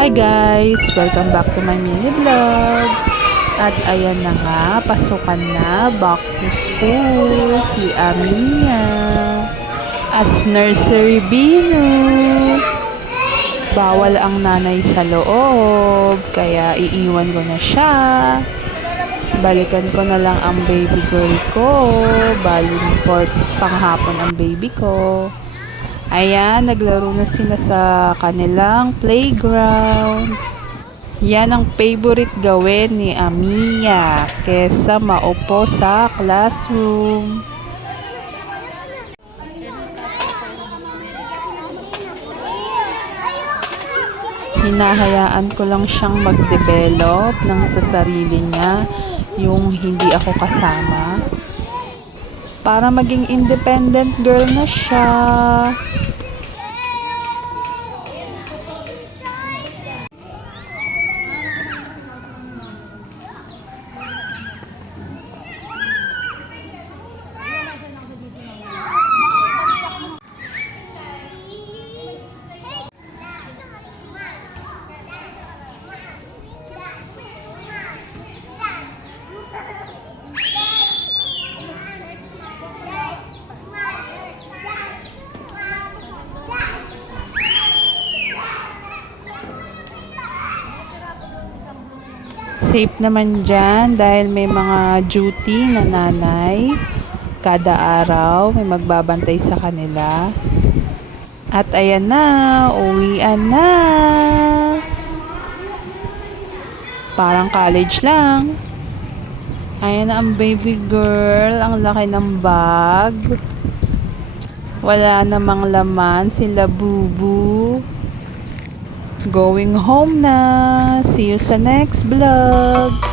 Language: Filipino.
Hi guys! Welcome back to my mini vlog. At ayan na nga, pasukan na, back to school, si Amia as nursery Venus. Bawal ang nanay sa loob, kaya iiwan ko na siya. Balikan ko na lang ang baby girl ko, baling panghapon ang baby ko. Ayan, naglaro na sila sa kanilang playground. Yan ang favorite gawin ni Amia kesa maupo sa classroom. Hinahayaan ko lang siyang mag-develop ng sa sarili niya, yung hindi ako kasama. Para maging independent girl na siya. Safe naman dyan dahil may mga duty na nanay. Kada araw may magbabantay sa kanila. At ayan na, uwian na. Parang college lang. Ayan na ang baby girl, ang laki ng bag. Wala namang laman sila bubu. Going home na. See you sa next vlog.